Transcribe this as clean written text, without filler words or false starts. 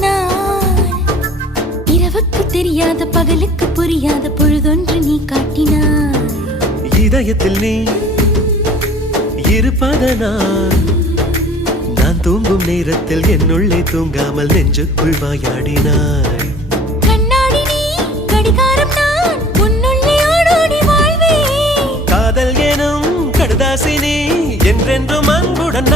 நான் இரவுக்கு தெரியாத பகலுக்கு புரியாத பொழுதொன்று நீ காட்டினாய். இதயத்தில் நீ இருப்பதனால் நான் தூங்கும் நேரத்தில் என்னுள்ளே தூங்காமல் நெஞ்சுக்குள் வாயாடினாய். கண்ணாடி நீ கடிகாரம் நான் உன்னுள்ளே ஓடோடி வாழ்வே. காதல் எனும் கடுதாசி நீ என்றென்றும் அன்புடன்